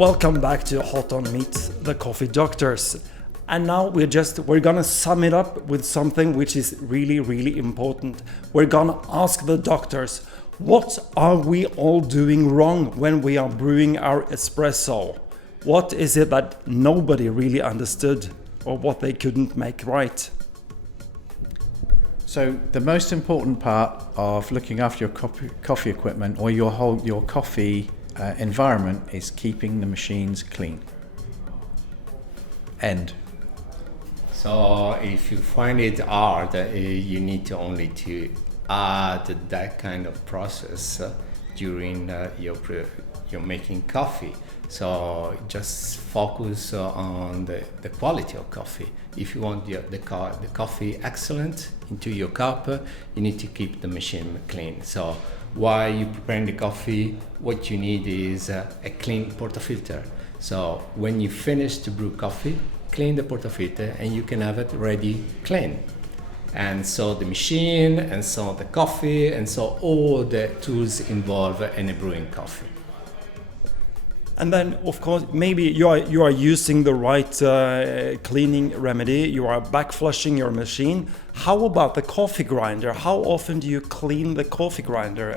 Welcome back to HOTON Meets the Coffee Doctors. And now we're gonna sum it up with something which is really important. We're gonna ask the doctors, what are we all doing wrong when we are brewing our espresso? What is it that nobody really understood, or what they couldn't make right? So the most important part of looking after your coffee equipment or your coffee environment is keeping the machines clean. End. So if you find it hard, you need to only to add that kind of process during you're making coffee. So just focus on the quality of coffee. If you want the coffee excellent into your cup, you need to keep the machine clean. So while you preparing the coffee, what you need is a clean portafilter. So when you finish to brew coffee, clean the portafilter and you can have it ready clean. And so the machine, and so the coffee, and so all the tools involved in a brewing coffee. And then, of course, maybe you are using the right cleaning remedy. You are back flushing your machine. How about the coffee grinder? How often do you clean the coffee grinder,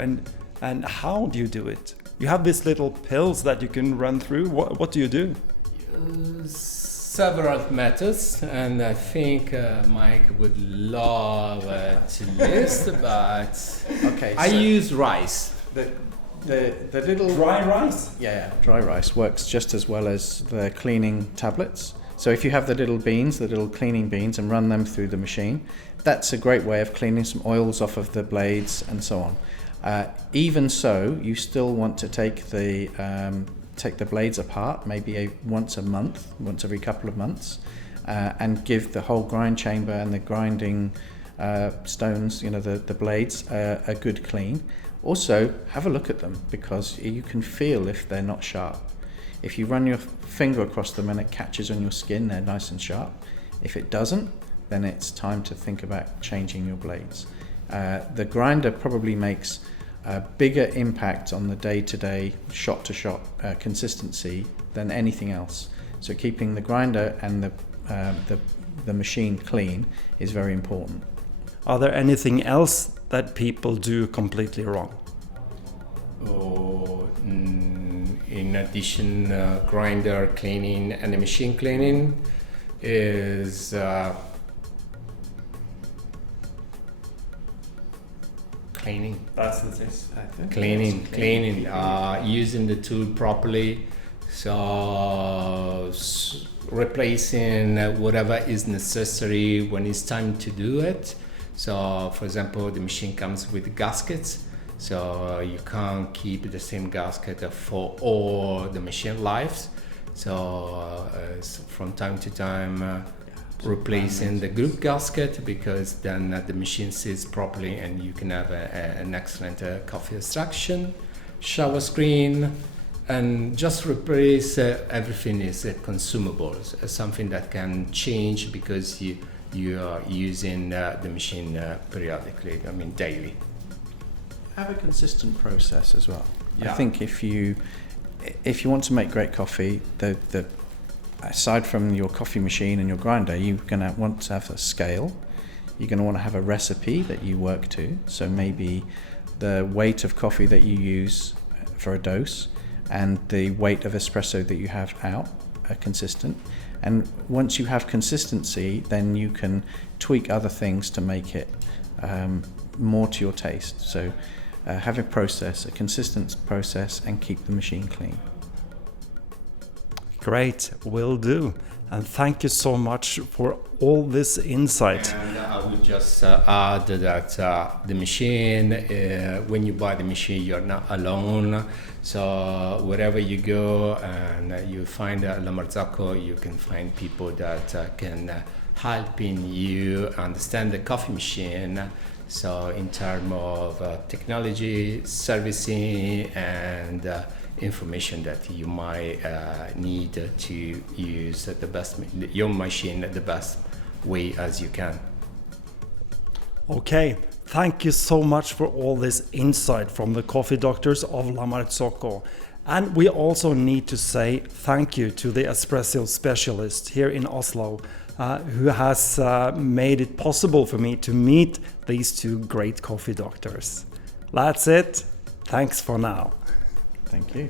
and how do you do it? You have these little pills that you can run through. What do you do? Several methods, and I think Mike would love to list, but Okay. I use rice. The little Dry rice? Yeah, dry rice works just as well as the cleaning tablets. So if you have the little beans, the little cleaning beans, and run them through the machine, that's a great way of cleaning some oils off of the blades and so on. Even so, you still want to take the blades apart, maybe once a month, once every couple of months, and give the whole grind chamber and the grinding stones, the blades, a good clean. Also, have a look at them, because you can feel if they're not sharp. If you run your finger across them and it catches on your skin, they're nice and sharp. If it doesn't, then it's time to think about changing your blades. The grinder probably makes a bigger impact on the day-to-day, shot-to-shot consistency than anything else. So keeping the grinder and the machine clean is very important. Are there anything else that people do completely wrong? In addition, grinder cleaning and the machine cleaning is cleaning. That's the thing. Cleaning. Using the tool properly. So replacing whatever is necessary when it's time to do it. So, for example, the machine comes with gaskets, so you can't keep the same gasket for all the machine lives. So, from time to time, replacing the group gasket, because then the machine sits properly and you can have an excellent coffee extraction. Shower screen, and just replace everything is consumables, something that can change because you are using the machine periodically, daily. Have a consistent process as well. Yeah. I think if you want to make great coffee, the aside from your coffee machine and your grinder, you're going to want to have a scale. You're going to want to have a recipe that you work to. So maybe the weight of coffee that you use for a dose and the weight of espresso that you have out are consistent. And once you have consistency, then you can tweak other things to make it more to your taste. So have a process, a consistent process, and keep the machine clean. Great, will do. And thank you so much for all this insight. And I would just add that the machine, when you buy the machine, you're not alone. So wherever you go and you find La Marzocco, you can find people that can helping you understand the coffee machine. So in terms of technology, servicing, and information that you might need to use your machine the best way as you can. Okay, thank you so much for all this insight from the coffee doctors of La Marzocco. And we also need to say thank you to the espresso specialist here in Oslo, who has made it possible for me to meet these two great coffee doctors. That's it. Thanks for now. Thank you.